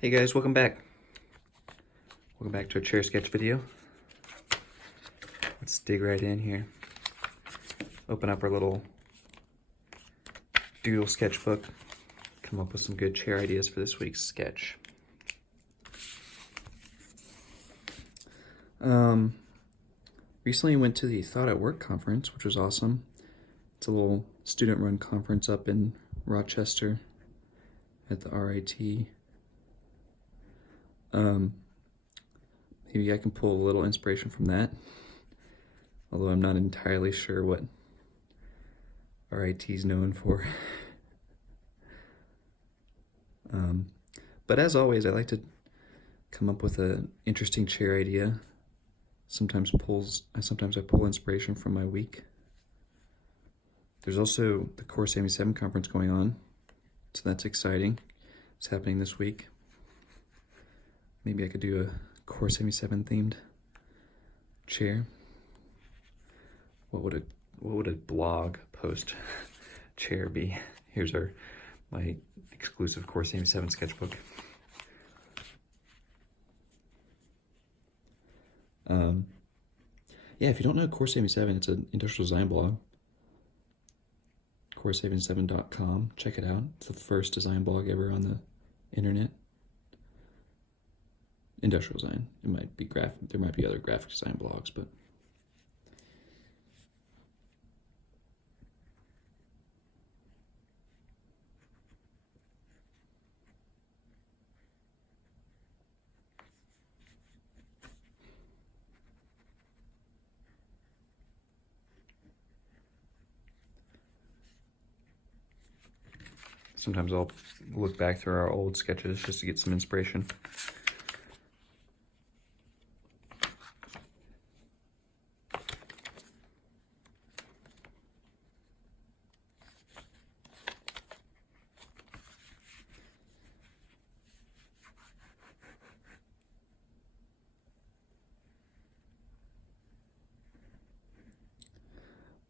Hey guys, welcome back. Welcome back to a chair sketch video. Let's dig right in here. Open up our little doodle sketchbook. Come up with some good chair ideas for this week's sketch. Recently went to the Thought at Work conference, which was awesome. It's a little student-run conference up in Rochester at the RIT. Maybe I can pull a little inspiration from that, although I'm not entirely sure what RIT is known for. But as always, I like to come up with an interesting chair idea. Sometimes I pull inspiration from my week. There's also the Core 77 conference going on, so that's exciting. It's happening this week. Maybe I could do a Core 77 themed chair. What would a blog post chair be? Here's my exclusive Core 77 sketchbook. Yeah, if you don't know Core 77, it's an industrial design blog. Core77.com. Check it out. It's the first design blog ever on the internet. Industrial design. It might be there might be other graphic design blogs, but sometimes I'll look back through our old sketches just to get some inspiration.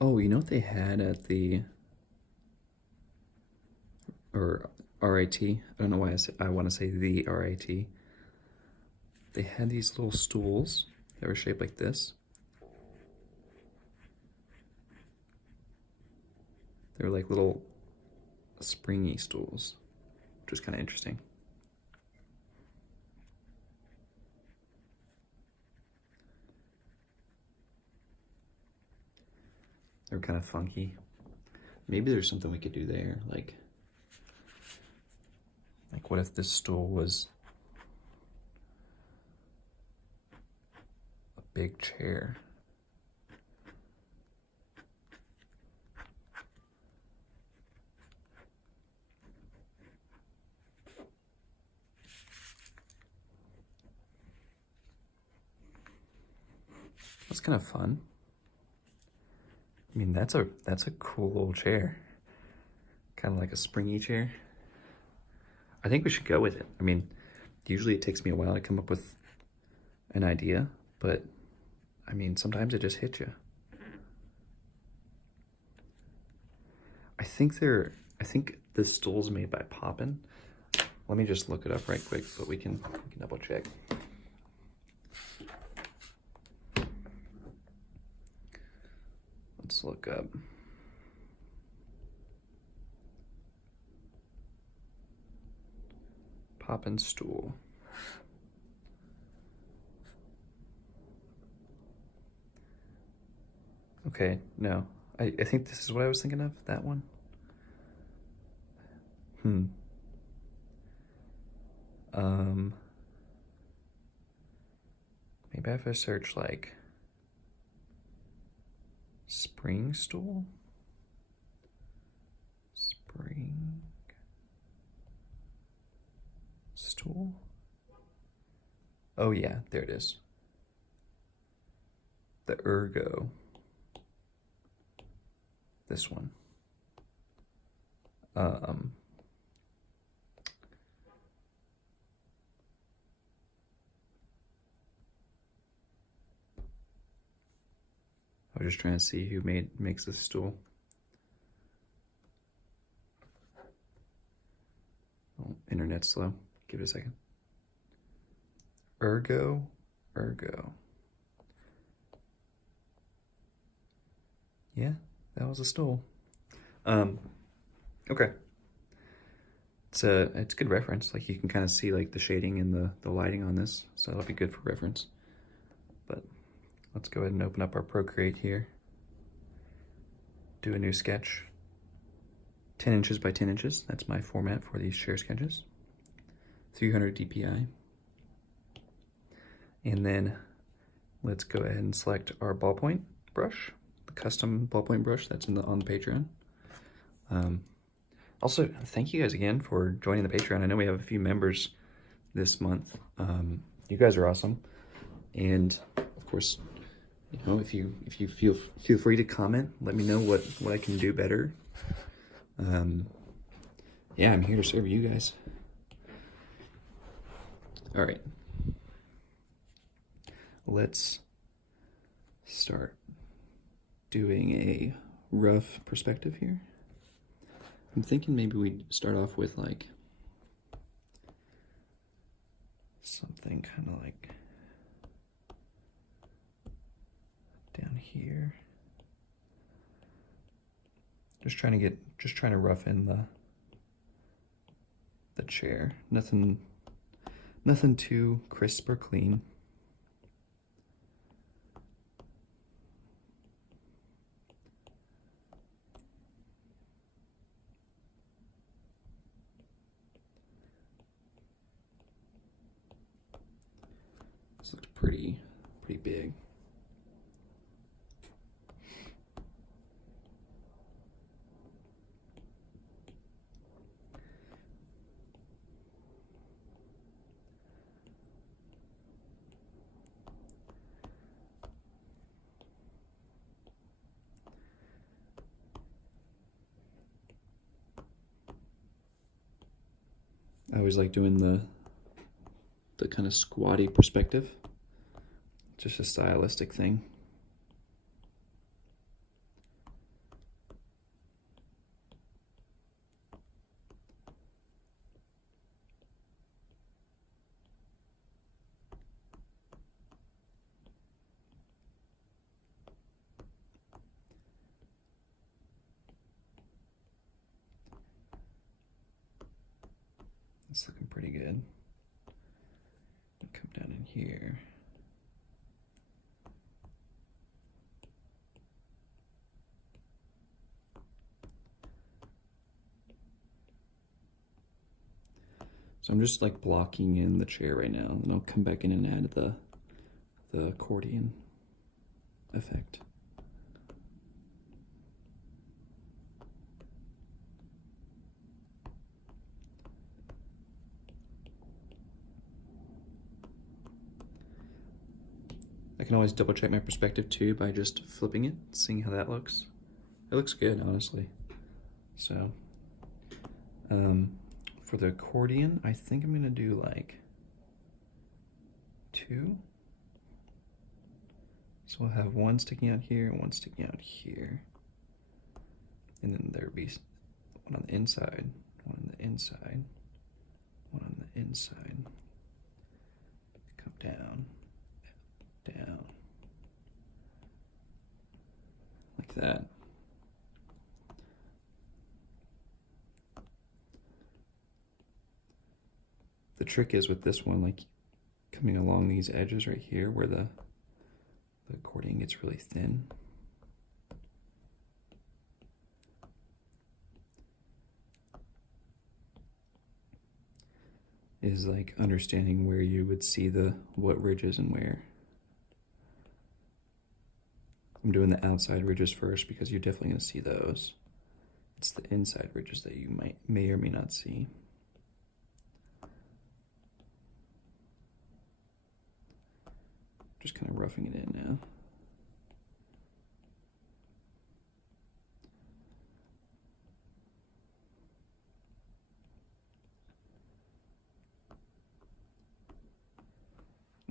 Oh, you know what they had at the RIT? I don't know why I want to say the RIT. They had these little stools that were shaped like this. They were like little springy stools, which was kind of interesting. They were kind of funky. Maybe there's something we could do there, like what if this stool was a big chair? That's kind of fun. I mean, that's a cool little chair. Kind of like a springy chair. I think we should go with it. I mean, usually it takes me a while to come up with an idea, but I mean, sometimes it just hits you. I think this stool's made by Poppin. Let me just look it up right quick, but we can double check. Let's look up. Poppin stool. Okay, no. I think this is what I was thinking of, that one. Maybe if I search like spring stool? Spring stool? Oh yeah, there it is. The Ergo. This one. I was just trying to see who makes this stool. Oh, internet's slow. Give it a second. Ergo. Yeah, that was a stool. Okay. It's a good reference. Like you can kind of see like the shading and the lighting on this, so that'll be good for reference. But let's go ahead and open up our Procreate here. Do a new sketch. 10 inches by 10 inches. That's my format for these chair sketches. 300 DPI. And then let's go ahead and select our ballpoint brush, the custom ballpoint brush that's on the Patreon. Also, thank you guys again for joining the Patreon. I know we have a few members this month. You guys are awesome. And of course, you know, if you feel free to comment, let me know what I can do better. Yeah, I'm here to serve you guys. All right. Let's start doing a rough perspective here. I'm thinking maybe we'd start off with like something kind of like down here. Just trying to rough in the chair. Nothing too crisp or clean. This looks pretty big. I always like doing the kind of squatty perspective. Just a stylistic thing. It's looking pretty good. Come down in here. So I'm just like blocking in the chair right now, and I'll come back in and add the accordion effect. I can always double check my perspective too by just flipping it, seeing how that looks. It looks good, honestly. So, for the accordion, I think I'm gonna do like 2. So we'll have one sticking out here and one sticking out here. And then there'll be one on the inside, one on the inside, one on the inside. Come down, down, like that. The trick is with this one, like coming along these edges right here where the accordion gets really thin. Is like understanding where you would see what ridges and where. I'm doing the outside ridges first because you're definitely going to see those. It's the inside ridges that you may or may not see. Just kind of roughing it in now.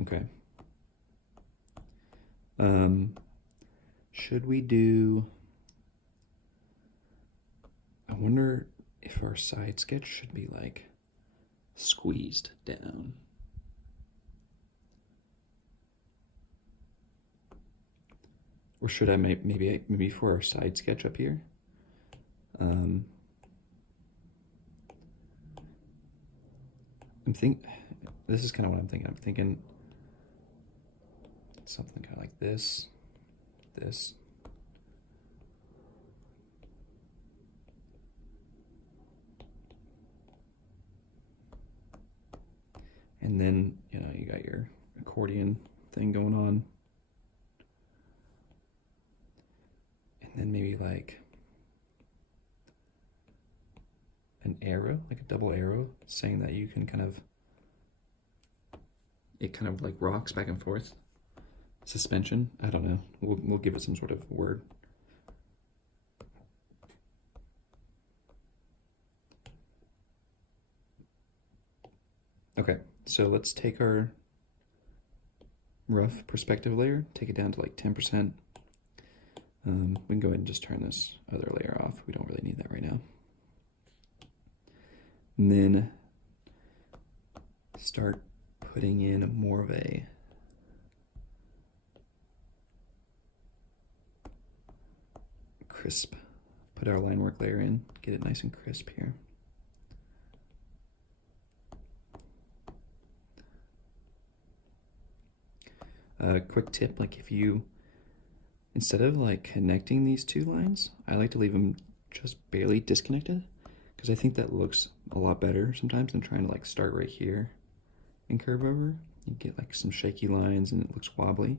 Okay. Should we do... I wonder if our side sketch should be like squeezed down. Or should I maybe for our side sketch up here? This is kind of what I'm thinking. I'm thinking something kind of like this, this. And then, you know, you got your accordion thing going on. And then maybe like an arrow, like a double arrow, saying that you can it kind of like rocks back and forth. Suspension, I don't know. We'll give it some sort of word. Okay, so let's take our rough perspective layer, take it down to like 10%. We can go ahead and just turn this other layer off. We don't really need that right now. And then start putting in more of a crisp. Put our Linework layer in, get it nice and crisp here. Quick tip, like if you, instead of like connecting these two lines, I like to leave them just barely disconnected, because I think that looks a lot better sometimes than trying to like start right here and curve over. You get like some shaky lines and it looks wobbly.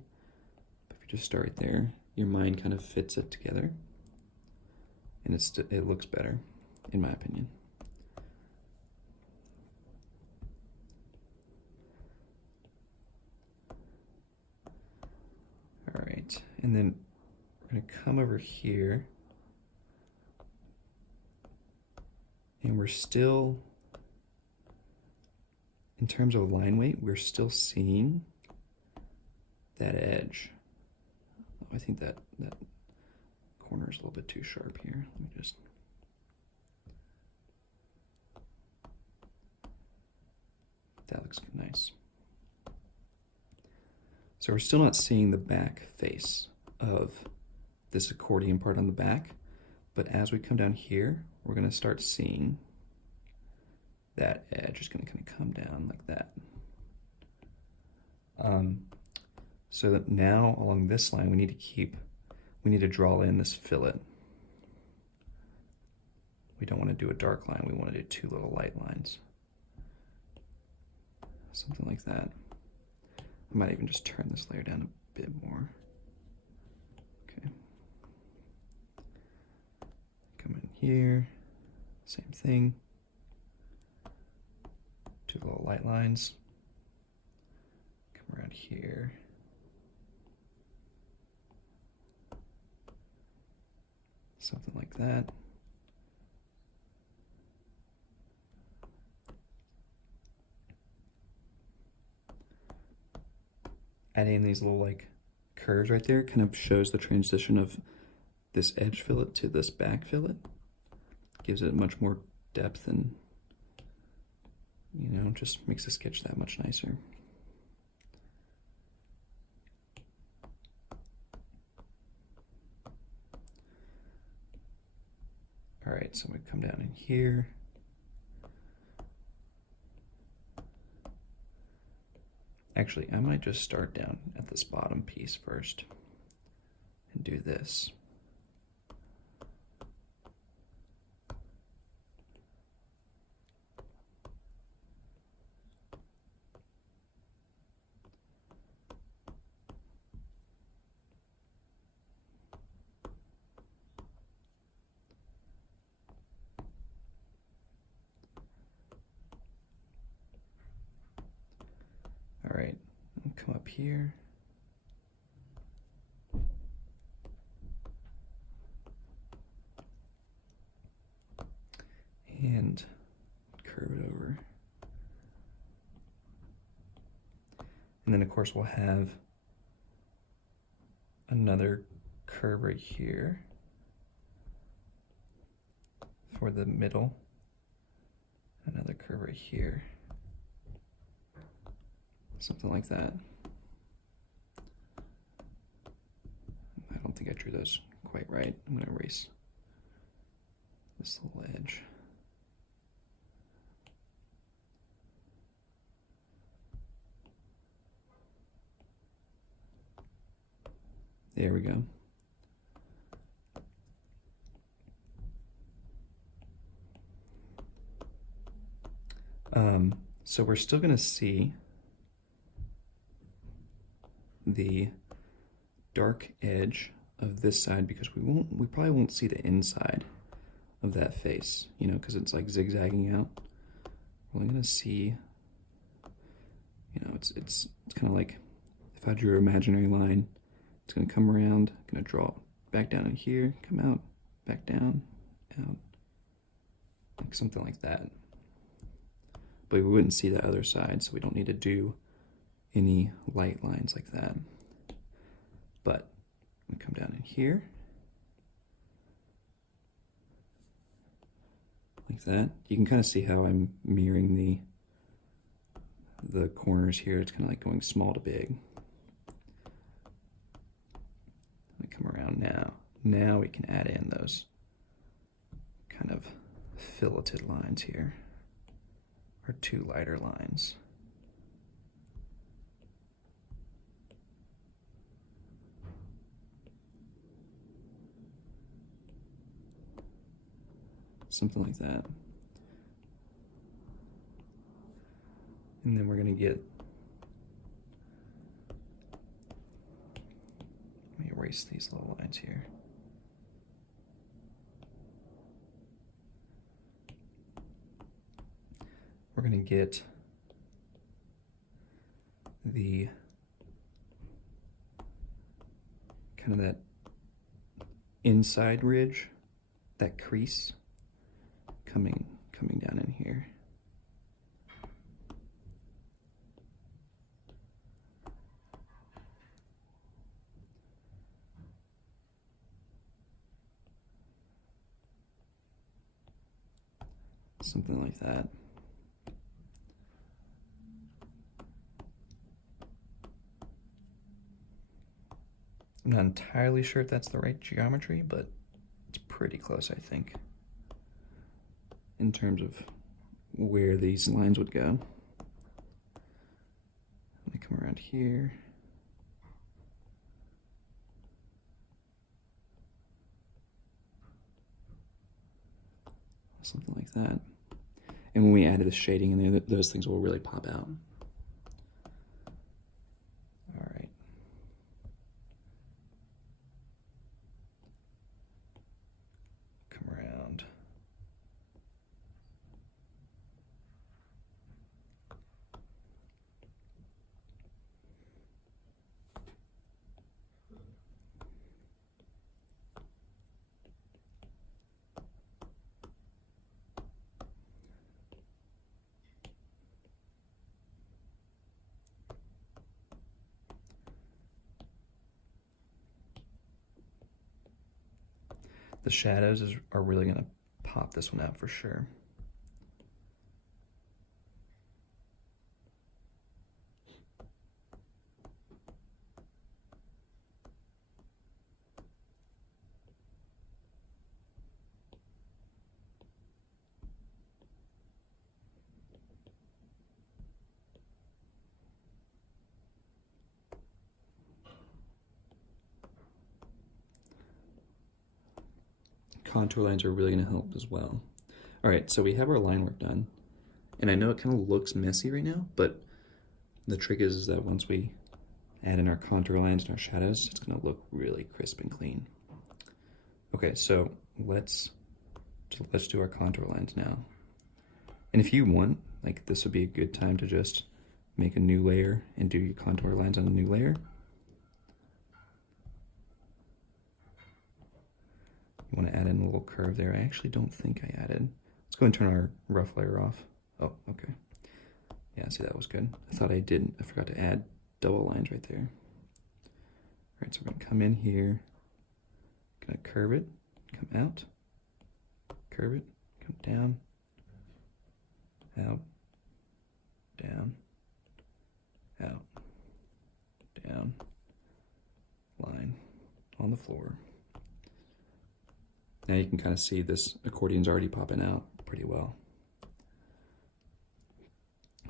But if you just start right there, your mind kind of fits it together, and it looks better, in my opinion. All right, and then we're gonna come over here, and we're still, in terms of line weight, we're still seeing that edge. I think that corner is a little bit too sharp here. Let me just, that looks nice. So we're still not seeing the back face of this accordion part on the back, but as we come down here, we're gonna start seeing that edge is gonna kind of come down like that. So that now along this line, we need to draw in this fillet. We don't want to do a dark line, we want to do two little light lines. Something like that. I might even just turn this layer down a bit more. Okay. Come in here, same thing. Two little light lines. Come around here. Something like that. Adding these little like curves right there kind of shows the transition of this edge fillet to this back fillet. Gives it much more depth and, you know, just makes the sketch that much nicer. All right, so we come down in here. Actually, I might just start down at this bottom piece first and do this. All right, I'll come up here. And curve it over. And then of course we'll have another curve right here for the middle. Another curve right here. Something like that. I don't think drew those quite right. I'm going to erase this little edge. There we go. So we're still going to see the dark edge of this side because we probably won't see the inside of that face, you know, because it's like zigzagging out. We're only going to see, you know, it's kind of like if I drew an imaginary line, it's going to come around, going to draw back down in here, come out, back down, out, like something like that. But we wouldn't see the other side, so we don't need to do any light lines like that. But we come down in here, like that. You can kind of see how I'm mirroring the corners here. It's kind of like going small to big. Let me come around now. Now we can add in those kind of filleted lines here, or two lighter lines. Something like that. And then we're going to get, let me erase these little lines here. We're going to get the kind of that inside ridge, that crease coming down in here. Something like that. I'm not entirely sure if that's the right geometry, but it's pretty close, I think, in terms of where these lines would go. Let me come around here. Something like that. And when we added the shading in there, those things will really pop out. All right. Come around. The shadows are really going to pop this one out for sure. Contour lines are really going to help as well. All right, so we have our line work done. And I know it kind of looks messy right now, but the trick is that once we add in our contour lines and our shadows, it's going to look really crisp and clean. Okay, so let's do our contour lines now. And if you want, like, this would be a good time to just make a new layer and do your contour lines on a new layer. You want to add in a little curve there. I actually don't think I added. Let's go and turn our rough layer off. Oh, okay. Yeah, see, that was good. I thought I didn't. I forgot to add double lines right there. All right, so we're going to come in here, going to curve it, come out, curve it, come down, out, down, out, down, line on the floor. Now you can kind of see this accordion's already popping out pretty well.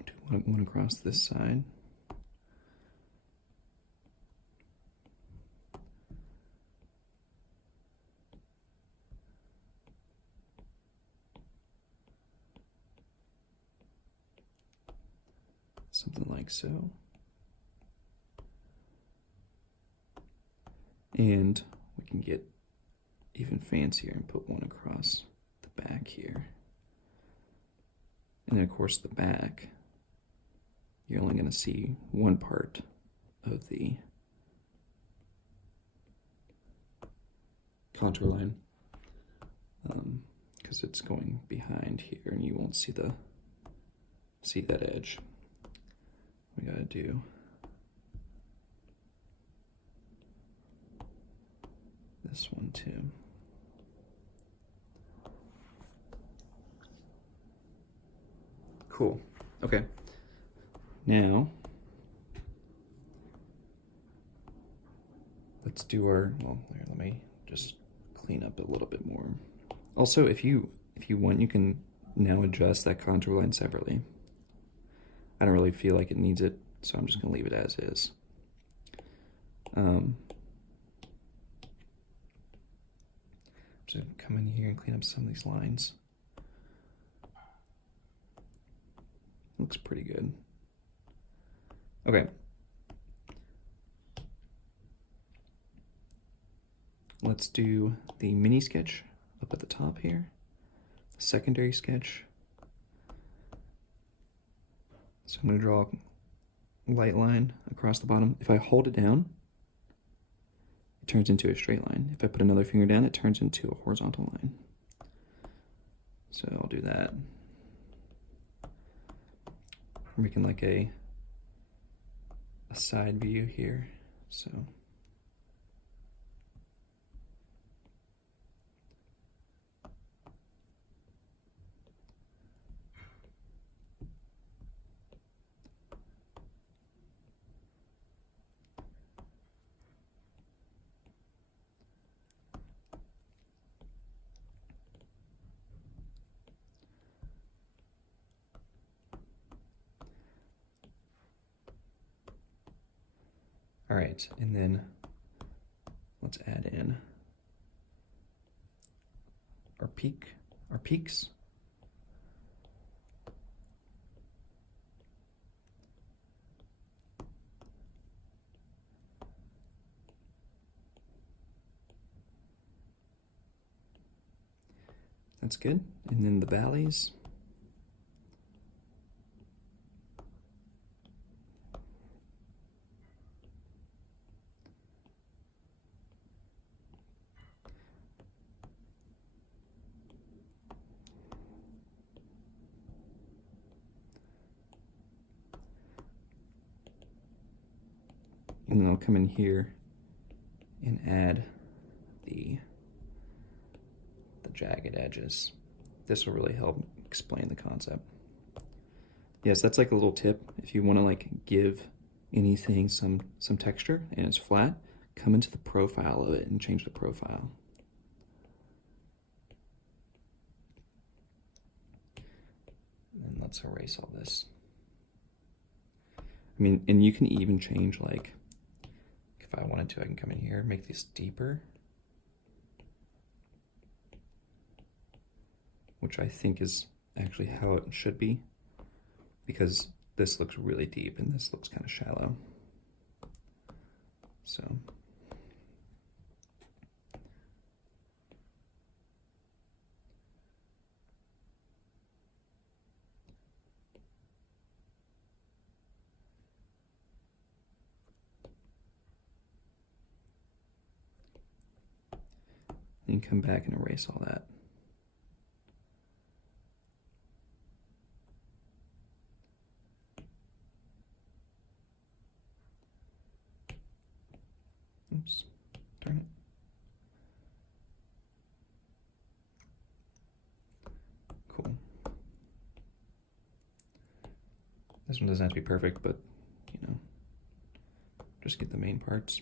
Do one across this side. Something like so. And we can get even fancier and put one across the back here. And then of course the back, you're only going to see one part of the contour line because it's going behind here and you won't see that edge. We gotta do this one too. Cool. Okay. Now let's do our, well, here, let me just clean up a little bit more. Also, if you want, you can now adjust that contour line separately. I don't really feel like it needs it, so I'm just gonna leave it as is. So come in here and clean up some of these lines. Looks pretty good. Okay. Let's do the mini sketch up at the top here. Secondary sketch. So I'm going to draw a light line across the bottom. If I hold it down, it turns into a straight line. If I put another finger down, it turns into a horizontal line. So I'll do that. I'm making like a side view here. So all right, and then let's add in our peaks. That's good. And then the valleys. And then I'll come in here and add the jagged edges. This will really help explain the concept. Yes, that's like a little tip. If you want to like give anything some texture and it's flat, come into the profile of it and change the profile. And let's erase all this. I mean, and you can even change, like, if I wanted to, I can come in here, make this deeper, which I think is actually how it should be, because this looks really deep and this looks kind of shallow. So then come back and erase all that. Oops, darn it. Cool. This one doesn't have to be perfect, but, you know, just get the main parts.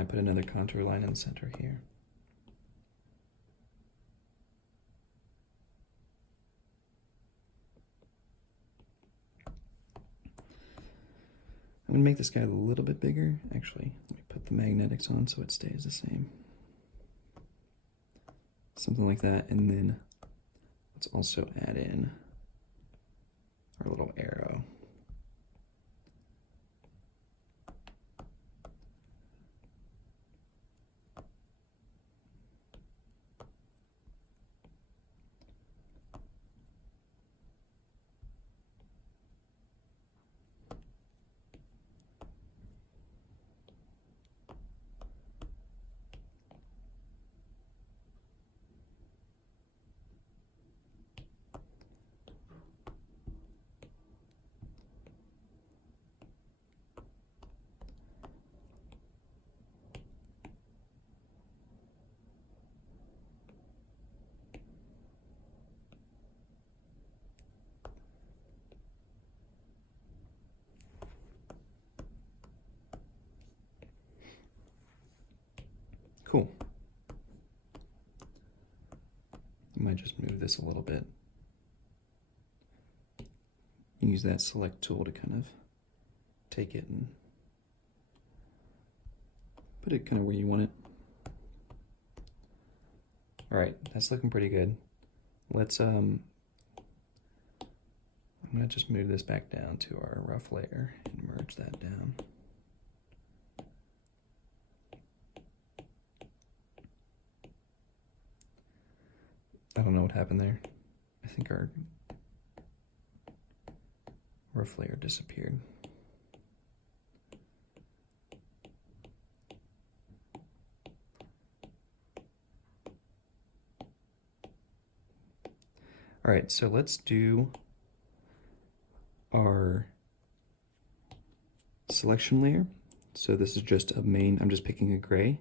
might put another contour line in the center here. I'm going to make this guy a little bit bigger. Actually, let me put the magnetics on so it stays the same. Something like that, and then let's also add in our little arrow. Cool. You might just move this a little bit. Use that select tool to kind of take it and put it kind of where you want it. All right, that's looking pretty good. Let's, I'm gonna just move this back down to our rough layer and merge that down. I don't know what happened there. I think our rough layer disappeared. All right, so let's do our selection layer. So this is just a main, I'm just picking a gray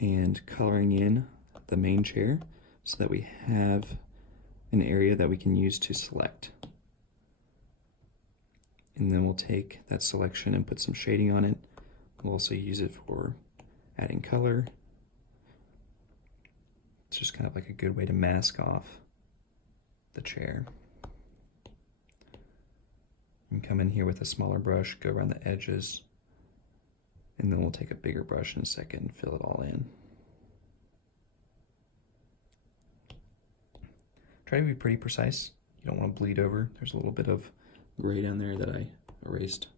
and coloring in the main chair so that we have an area that we can use to select. And then we'll take that selection and put some shading on it. We'll also use it for adding color. It's just kind of like a good way to mask off the chair. And come in here with a smaller brush, go around the edges, and then we'll take a bigger brush in a second and fill it all in. Try to be pretty precise. You don't want to bleed over. There's a little bit of gray down there that I erased.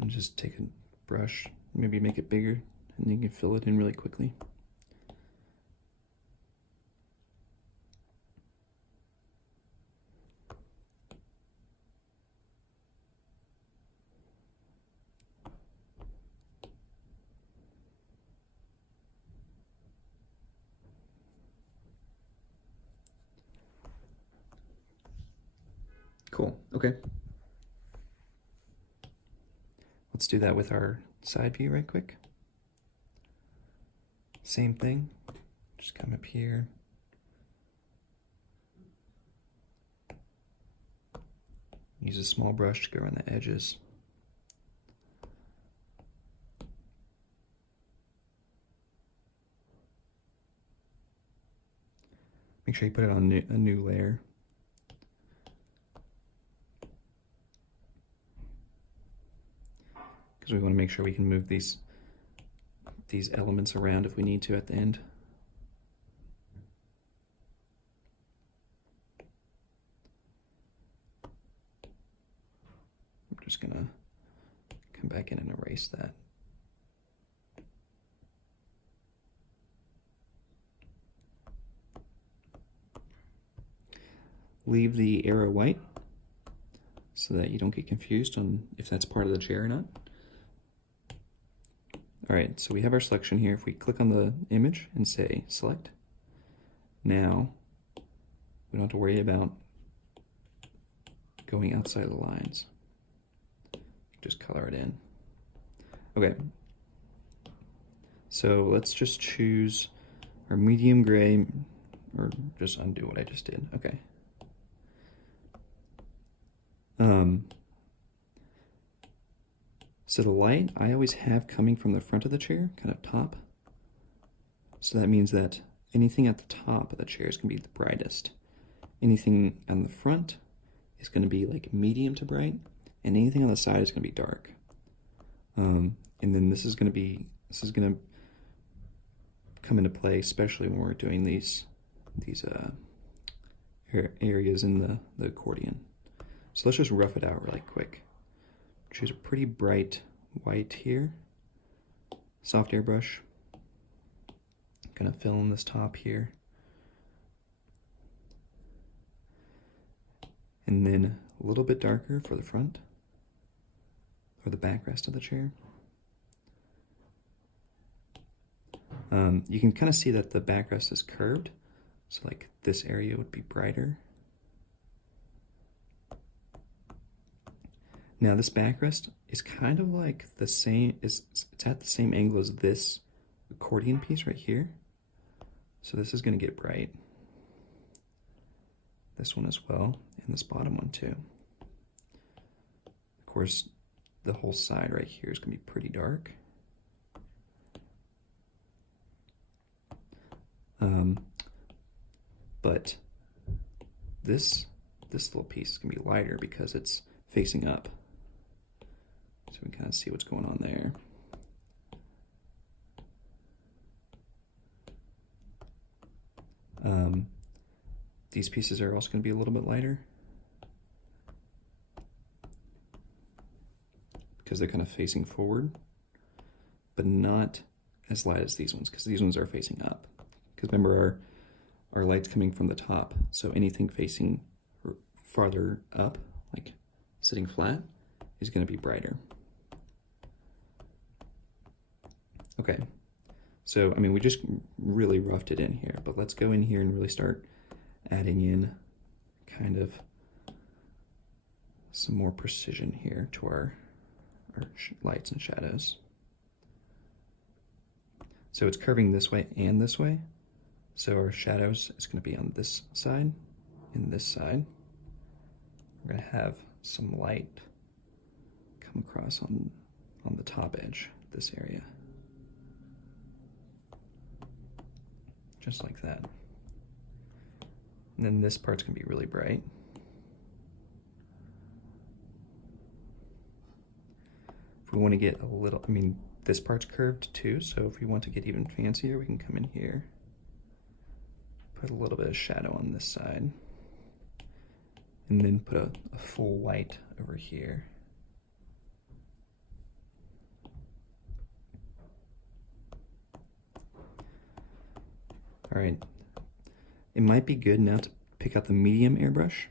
And just take a brush, maybe make it bigger, and you can fill it in really quickly. Cool, okay. Let's do that with our side view right quick. Same thing, just come up here. Use a small brush to go around the edges. Make sure you put it on a new layer. Because we want to make sure we can move these elements around if we need to at the end. I'm just gonna come back in and erase that. Leave the arrow white so that you don't get confused on if that's part of the chair or not. All right, so we have our selection here. If we click on the image and say select, now we don't have to worry about going outside of the lines. Just color it in. Okay, so let's just choose our medium gray, or just undo what I just did. Okay. So the light I always have coming from the front of the chair, kind of top. So that means that anything at the top of the chair is going to be the brightest. Anything on the front is going to be like medium to bright, and anything on the side is going to be dark. And then this is going to come into play, especially when we're doing these areas in the accordion. So let's just rough it out really quick. Choose a pretty bright white here. Soft airbrush. Gonna fill in this top here. And then a little bit darker for the front, or the backrest of the chair. You can kind of see that the backrest is curved. So like this area would be brighter. Now this backrest is kind of like the same, it's at the same angle as this accordion piece right here. So this is going to get bright. This one as well, and this bottom one too. Of course, the whole side right here is going to be pretty dark. But this little piece is going to be lighter because it's facing up. So we can kind of see what's going on there. These pieces are also going to be a little bit lighter because they're kind of facing forward, but not as light as these ones because these ones are facing up. Because remember, our light's coming from the top, so anything facing farther up, like sitting flat, is going to be brighter. Okay, so I mean, we just really roughed it in here, but let's go in here and really start adding in kind of some more precision here to our lights and shadows. So it's curving this way and this way. So our shadows is going to be on this side and this side. We're going to have some light come across on the top edge, this area. Just like that. And then this part's going to be really bright. If we want to get a little, I mean, this part's curved too, so if we want to get even fancier, we can come in here, put a little bit of shadow on this side, and then put a full white over here. All right, it might be good now to pick out the medium airbrush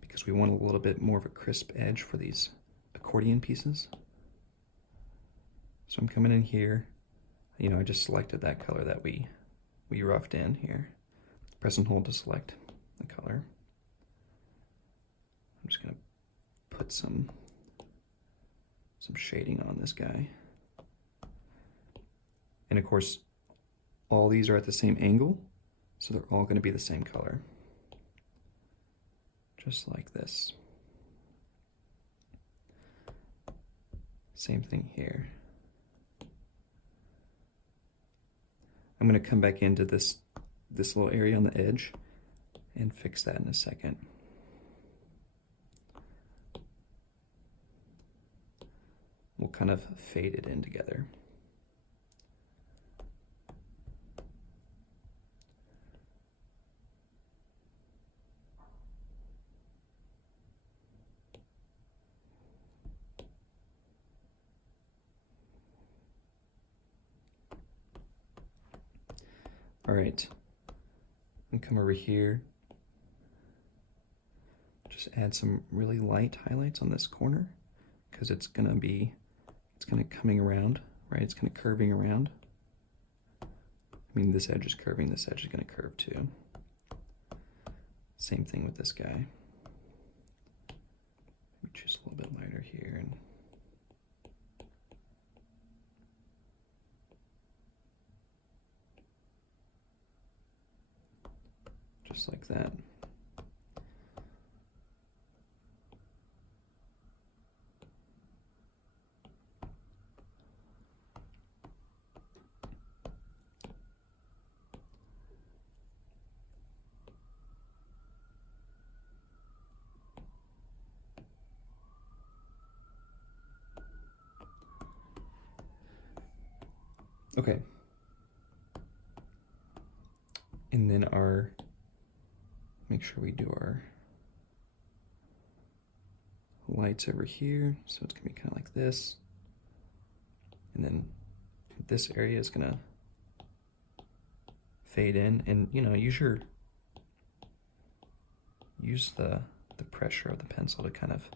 because we want a little bit more of a crisp edge for these accordion pieces. So I'm coming in here, you know, I just selected that color that we roughed in here. Press and hold to select the color. I'm just gonna put some shading on this guy. And of course, all these are at the same angle, so they're all going to be the same color. Just like this. Same thing here. I'm going to come back into this this little area on the edge and fix that in a second. We'll kind of fade it in together. All right, and come over here. Just add some really light highlights on this corner because it's gonna coming around, right? It's gonna curving around. I mean, this edge is curving, this edge is gonna curve too. Same thing with this guy. Maybe choose a little bit lighter here and just like that. Okay. And then make sure we do our lights over here. So it's gonna be kind of like this. And then this area is gonna fade in, and use the pressure of the pencil to kind of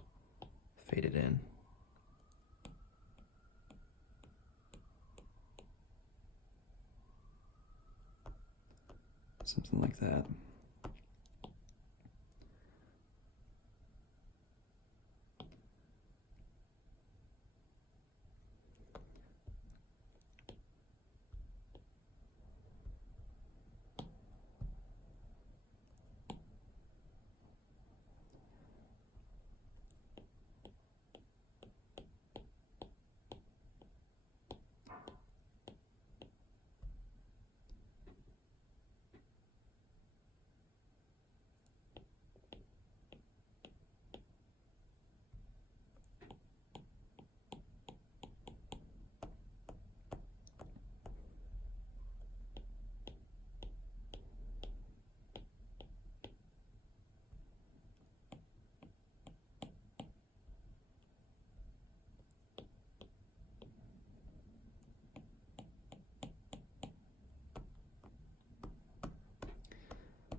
fade it in. Something like that.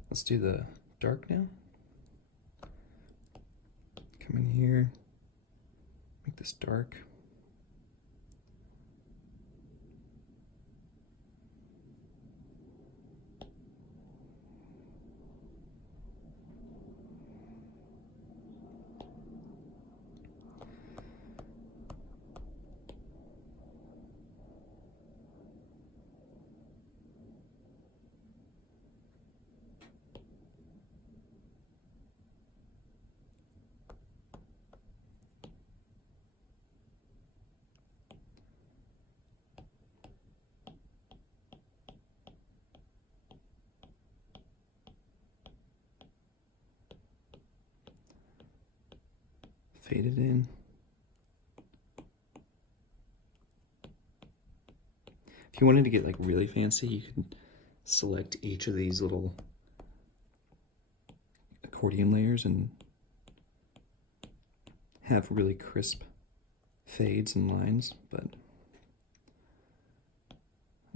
Let's do the dark now. Come in here, make this dark. Fade it in. If you wanted to get like really fancy, you could select each of these little accordion layers and have really crisp fades and lines, but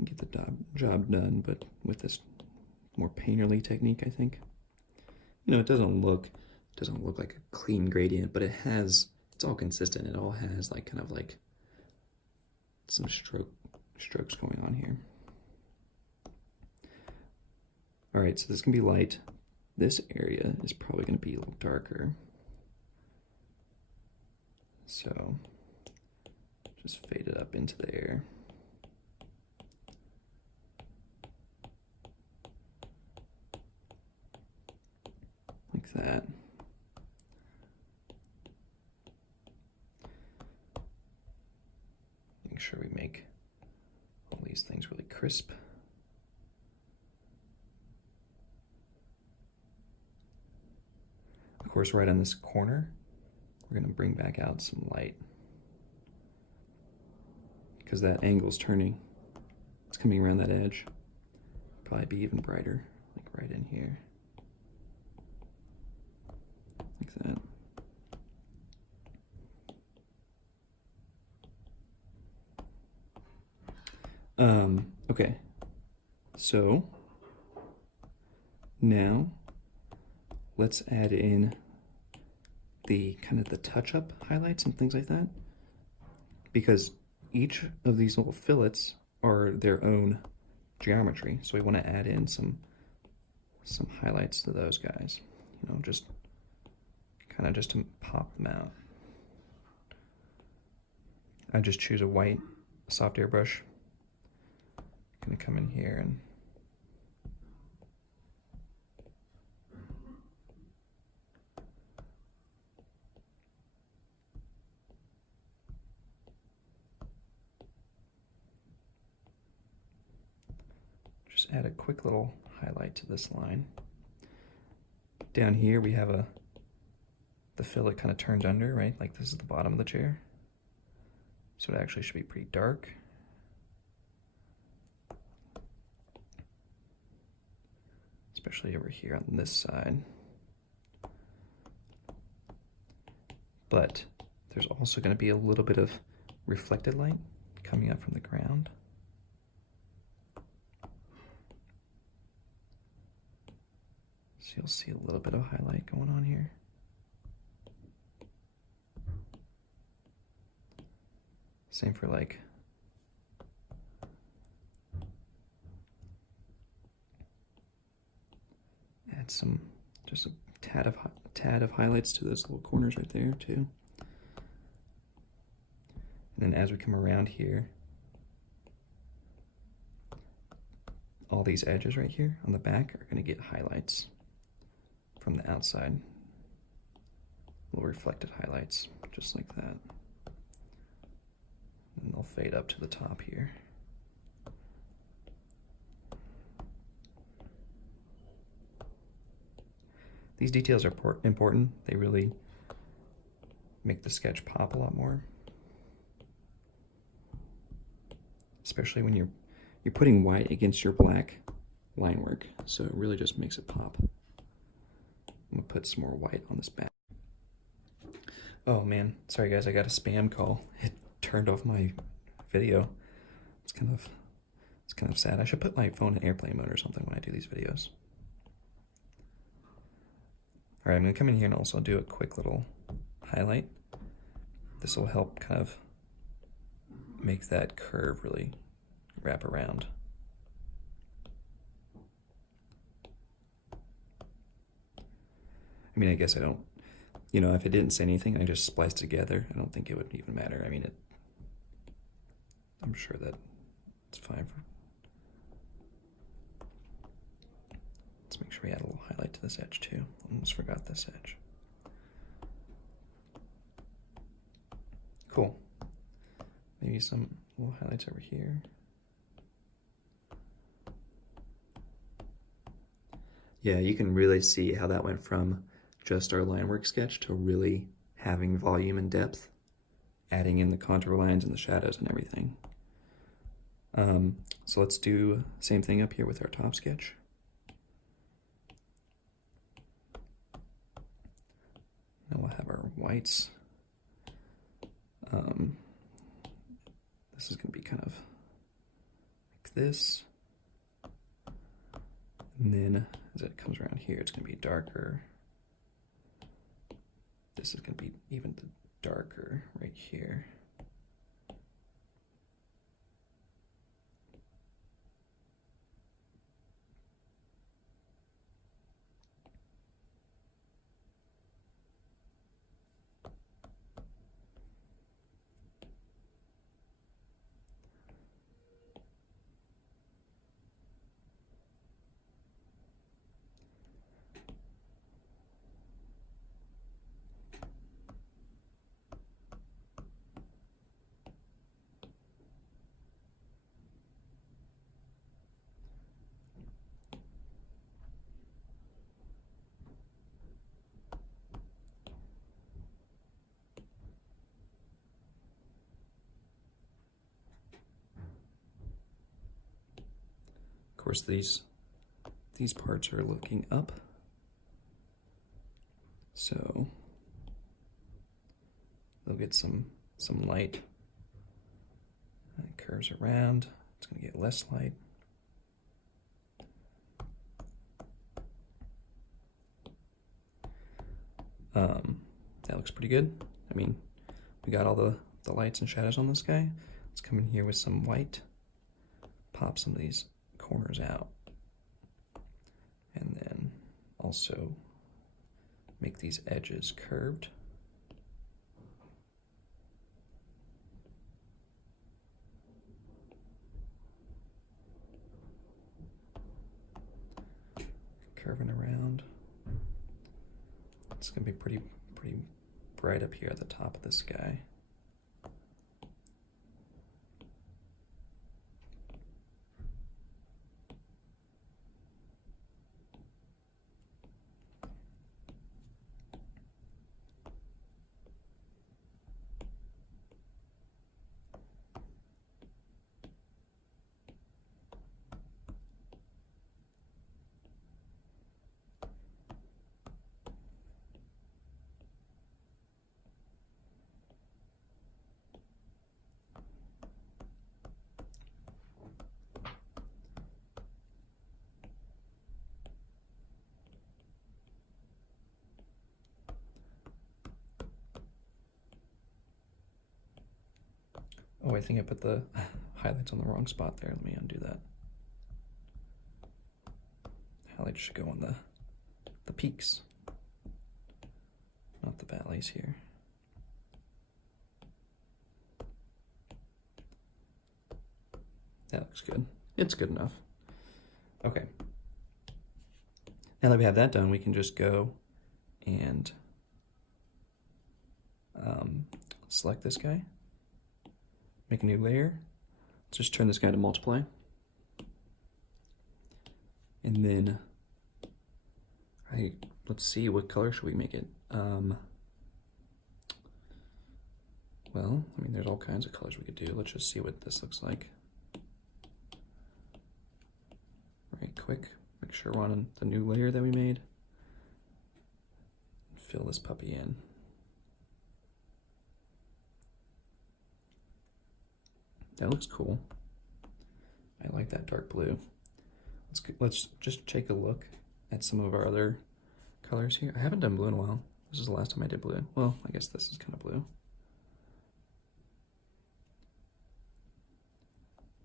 get the job done, but with this more painterly technique, I think. It doesn't look like a clean gradient, but it's all consistent. It all has like kind of like some strokes going on here. All right, so this can be light. This area is probably going to be a little darker. So just fade it up into the air. Like that. Make sure we make all these things really crisp. course, right on this corner, we're going to bring back out some light because that angle's turning. It's coming around that edge. Probably be even brighter, like right in here. Like that. Okay, so now let's add in the kind of the touch-up highlights and things like that, because each of these little fillets are their own geometry. So we want to add in some highlights to those guys, you know, just kind of just to pop them out. I just choose a white soft airbrush. Gonna come in here and just add a quick little highlight to this line. Down here we have the fillet kind of turned under, right? Like this is the bottom of the chair. So it actually should be pretty dark. Especially over here on this side. But there's also going to be a little bit of reflected light coming up from the ground. So you'll see a little bit of highlight going on here. Same for like add some, just a tad of highlights to those little corners right there too. And then as we come around here, all these edges right here on the back are going to get highlights from the outside. Little reflected highlights, just like that. And they'll fade up to the top here. These details are important. They really make the sketch pop a lot more. Especially when you're putting white against your black line work. So it really just makes it pop. I'm gonna put some more white on this back. Oh man, sorry guys, I got a spam call. It turned off my video. It's kind of sad. I should put my phone in airplane mode or something when I do these videos. All right, I'm gonna come in here and also do a quick little highlight. This will help kind of make that curve really wrap around. I mean, I guess I don't, you know, if it didn't say anything, I just spliced together. I don't think it would even matter. I mean, I'm sure that it's fine for. Let's make sure we add a little highlight to this edge too. Almost forgot this edge. Cool. Maybe some little highlights over here. Yeah, you can really see how that went from just our line work sketch to really having volume and depth, adding in the contour lines and the shadows and everything. So let's do the same thing up here with our top sketch. Now we'll have our whites. This is going to be kind of like this. And then as it comes around here, it's going to be darker. This is going to be even darker right here. course, these parts are looking up. So they'll get some light. It curves around. It's going to get less light. That looks pretty good. I mean, we got all the lights and shadows on this guy. Let's come in here with some white, pop some of these corners out, and then also make these edges curved. Curving around. It's gonna be pretty bright up here at the top of this guy. Oh, I think I put the highlights on the wrong spot there. Let me undo that. Highlights should go on the peaks, not the valleys here. That looks good. It's good enough. Okay. Now that we have that done, we can just go and select this guy. Make a new layer. Let's just turn this guy to multiply. And then, let's see, what color should we make it? Well, I mean, there's all kinds of colors we could do. Let's just see what this looks like. Right, quick, make sure we're on the new layer that we made. Fill this puppy in. That looks cool. I like that dark blue. Let's just take a look at some of our other colors here. I haven't done blue in a while. This is the last time I did blue. Well, I guess this is kind of blue.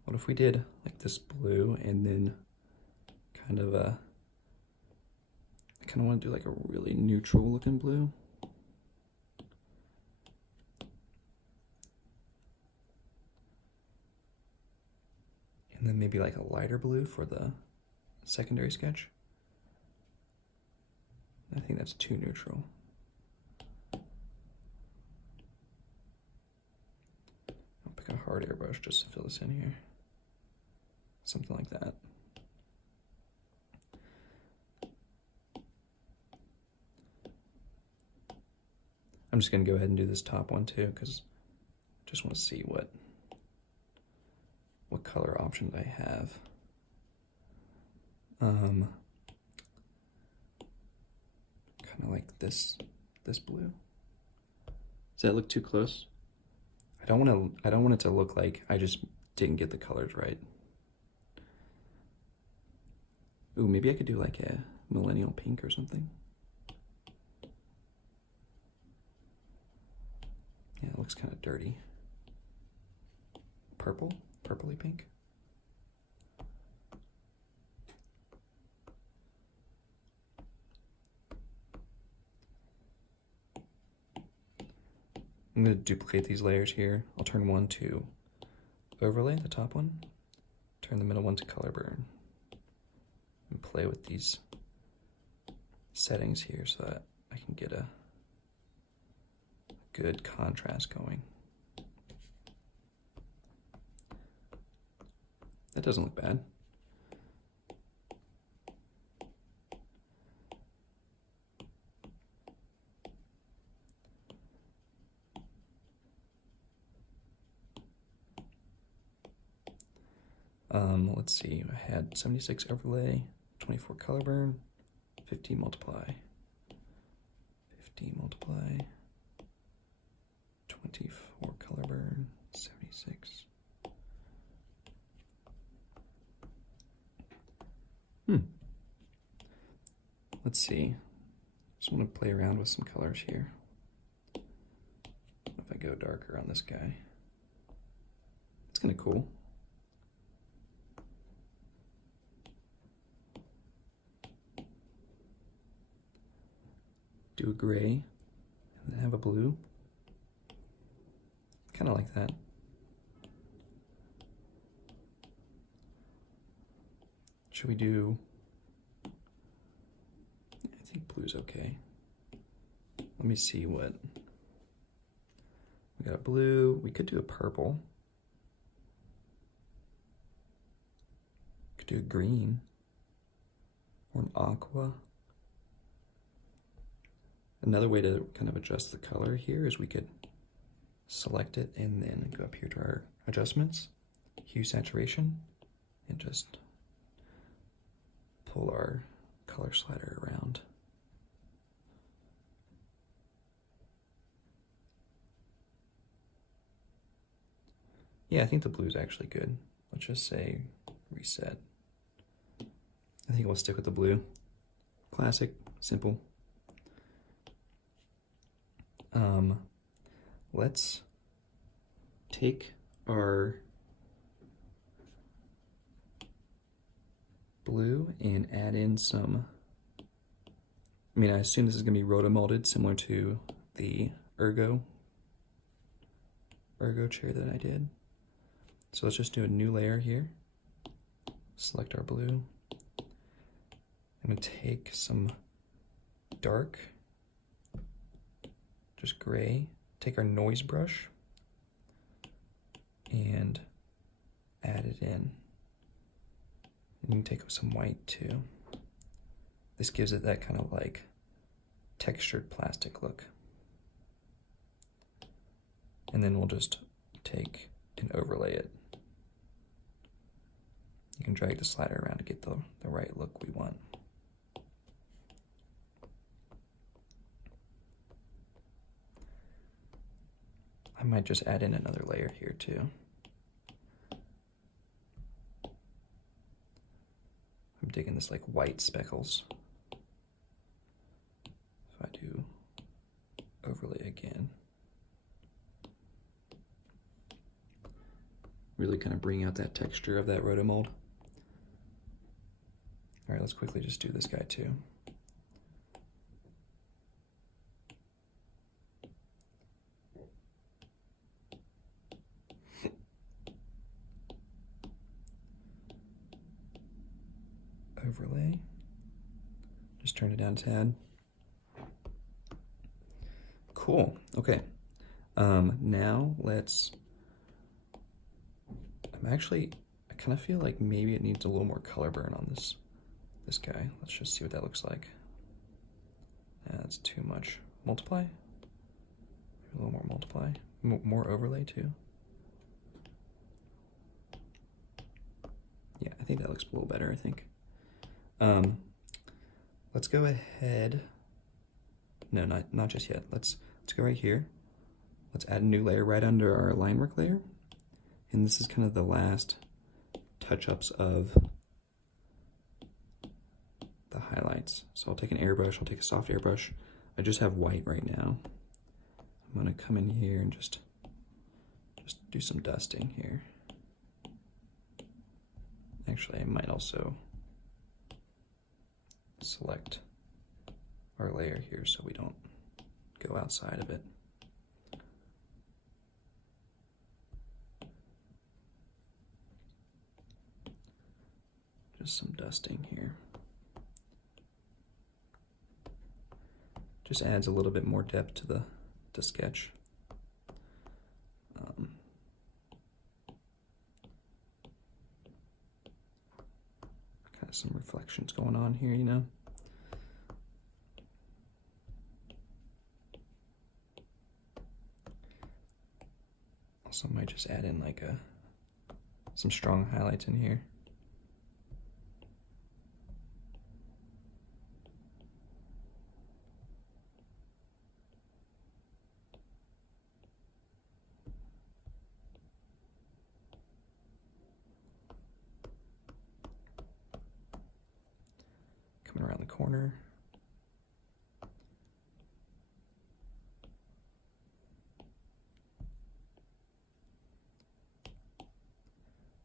What if we did like this blue and then kind of I kind of want to do like a really neutral looking blue. And then maybe like a lighter blue for the secondary sketch. I think that's too neutral. I'll pick a hard airbrush just to fill this in here. Something like that. I'm just gonna go ahead and do this top one too, because I just want to see what color options I have. Kind of like this blue. Does that look too close? I don't want it to look like I just didn't get the colors right. Ooh, maybe I could do like a millennial pink or something. Yeah, it looks kind of dirty. Purple? Purpley pink? I'm going to duplicate these layers here. I'll turn one to overlay, the top one. Turn the middle one to color burn. And play with these settings here so that I can get a good contrast going. That doesn't look bad. Let's see, I had 76 overlay, 24 color burn, 15 multiply, 15 multiply, 24 color burn, 76. Let's see. Just want to play around with some colors here. If I go darker on this guy, it's kind of cool. Do a gray and then have a blue. Kind of like that. Should we do, I think blue's okay. Let me see what, we got a blue, we could do a purple. Could do a green or an aqua. Another way to kind of adjust the color here is we could select it and then go up here to our adjustments, hue saturation, and just pull our color slider around. Yeah, I think the blue is actually good. Let's just say reset. I think we'll stick with the blue. Classic, simple. Let's take our blue and add in some, I mean, I assume this is going to be rotomolded similar to the Accordion chair that I did. So let's just do a new layer here. Select our blue. I'm going to take some dark, just gray, take our noise brush and add it in. And you can take some white too. This gives it that kind of like textured plastic look. And then we'll just take and overlay it. You can drag the slider around to get the right look we want. I might just add in another layer here too. I'm digging this like white speckles. If I do overlay again. Really kind of bring out that texture of that rotomold. All right, let's quickly just do this guy too. Overlay. Just turn it down a tad. Cool. Okay. Now let's. I kind of feel like maybe it needs a little more color burn on this guy. Let's just see what that looks like. That's too much. Multiply. A little more multiply. More overlay too. Yeah, I think that looks a little better. I think. Let's go ahead. No, not just yet. Let's go right here. Let's add a new layer right under our Linework layer. And this is kind of the last touch-ups of the highlights. So I'll take an airbrush, I'll take a soft airbrush. I just have white right now. I'm gonna come in here and just do some dusting here. Actually, I might also select our layer here so we don't go outside of it. Just some dusting here. Just adds a little bit more depth to the sketch. Kind of some reflections going on here, you know. Also might just add in like a some strong highlights in here. Coming around the corner.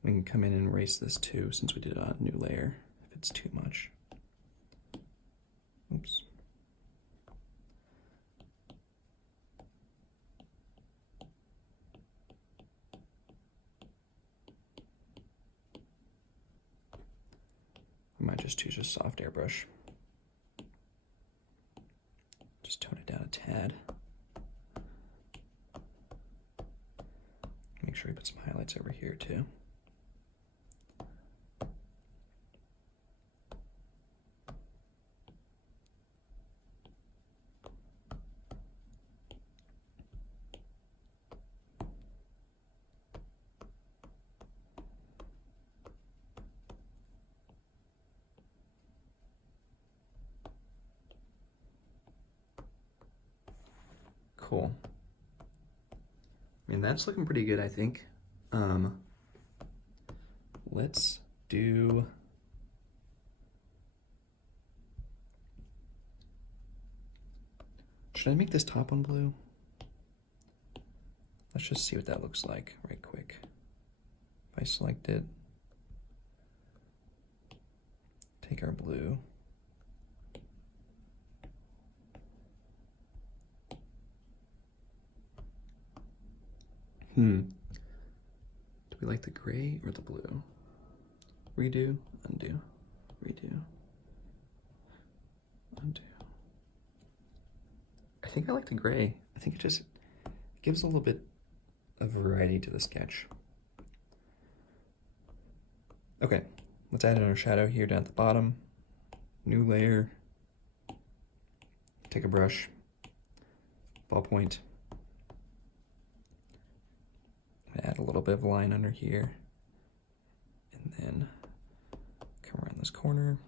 We can come in and erase this too, since we did a new layer, if it's too much. Oops. I might just choose a soft airbrush. Just tone it down a tad. Make sure we put some highlights over here too. Cool. I mean, that's looking pretty good, I think. Let's do... Should I make this top one blue? Let's just see what that looks like right quick. If I select it, take our blue. Do we like the gray or the blue? Redo, undo, redo, undo. I think I like the gray. I think it just gives a little bit of variety to the sketch. Okay, let's add in our shadow here down at the bottom. New layer. Take a brush, ballpoint. Add a little bit of line under here, and then come around this corner,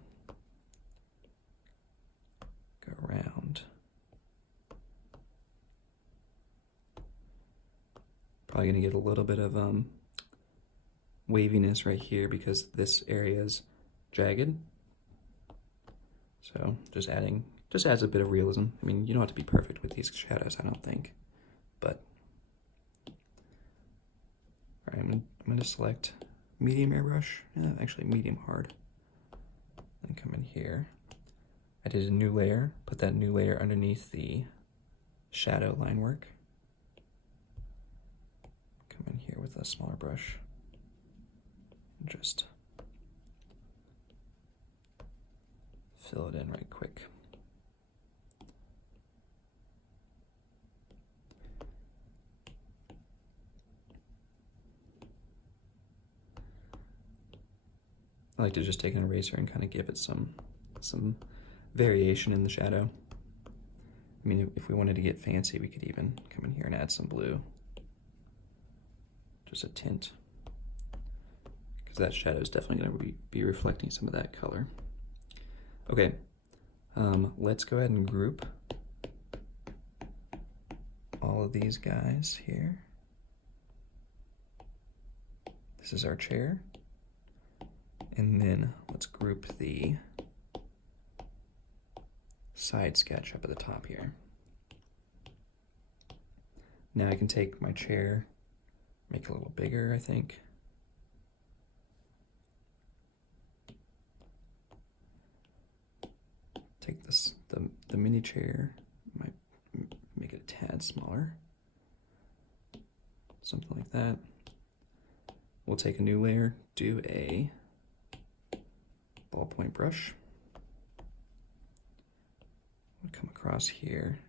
go around. Probably gonna get a little bit of waviness right here because this area is jagged. So just adds a bit of realism. I mean, you don't have to be perfect with these shadows, I don't think, but. All right, I'm gonna select medium airbrush, actually medium hard, and come in here. I did a new layer, put that new layer underneath the shadow line work. Come in here with a smaller brush, and just fill it in right quick. I like to just take an eraser and kind of give it some variation in the shadow. I mean, if we wanted to get fancy, we could even come in here and add some blue. Just a tint. Because that shadow is definitely going to be reflecting some of that color. Okay, let's go ahead and group all of these guys here. This is our chair. And then let's group the side sketch up at the top here. Now I can take my chair, make it a little bigger, I think. Take this, the mini chair, might make it a tad smaller. Something like that. We'll take a new layer, do a ballpoint brush. We'll come across here.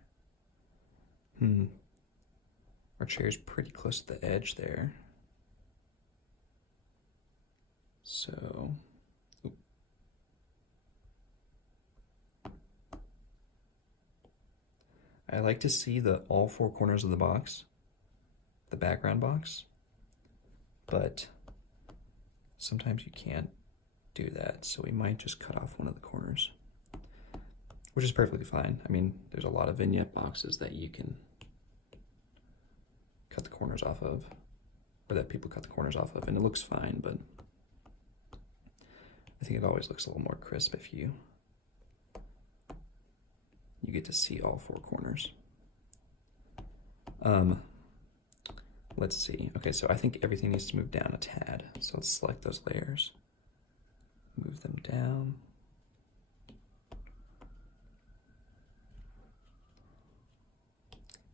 Our chair's pretty close to the edge there. So, I like to see all four corners of the box, the background box, but sometimes you can't do that, so we might just cut off one of the corners, which is perfectly fine. I mean, there's a lot of vignette boxes that you can cut the corners off of, or that people cut the corners off of, and it looks fine, but I think it always looks a little more crisp if you get to see all four corners. Let's see. Okay, so I think everything needs to move down a tad. So let's select those layers, move them down.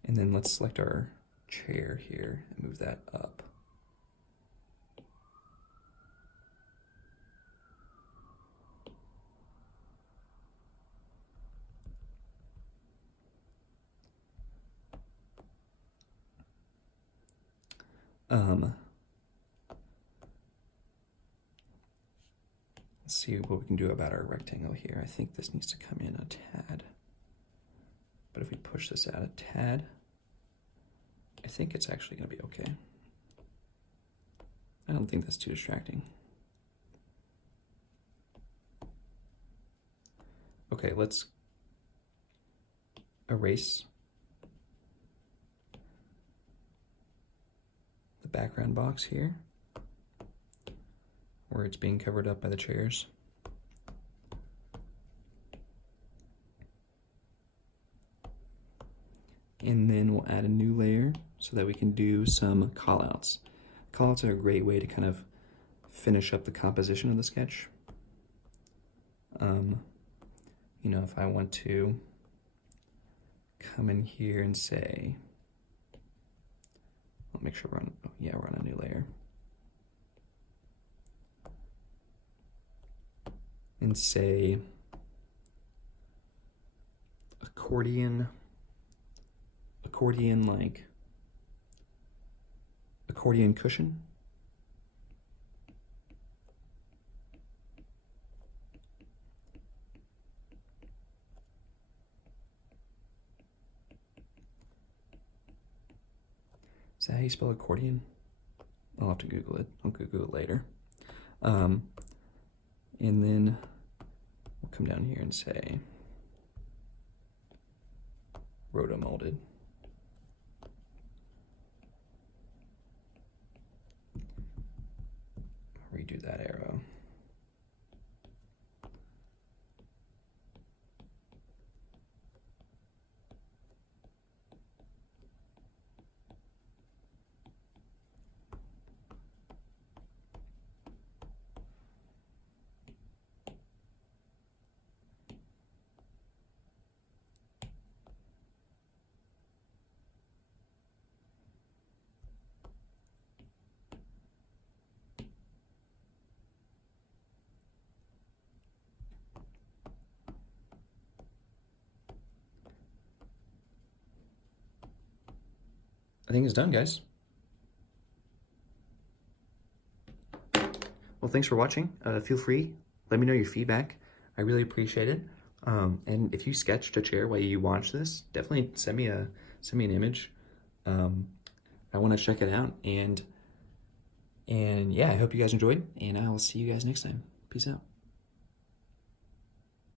And then let's select our chair here and move that up. Let's see what we can do about our rectangle here. I think this needs to come in a tad. But if we push this out a tad, I think it's actually going to be okay. I don't think that's too distracting. Okay, let's erase the background box here, where it's being covered up by the chairs. And then we'll add a new layer so that we can do some callouts. Callouts are a great way to kind of finish up the composition of the sketch. You know, if I want to come in here and say, I'll make sure we're on, yeah, we're on a new layer. And say accordion cushion. Is that how you spell accordion? I'll have to Google it. I'll Google it later. And then we'll come down here and say rotomolded. Redo that arrow. I think it's done, guys. Well, thanks for watching. Feel free, let me know your feedback. I really appreciate it. And if you sketched a chair while you watch this, definitely send me an image. I want to check it out. And yeah, I hope you guys enjoyed, and I will see you guys next time. Peace out.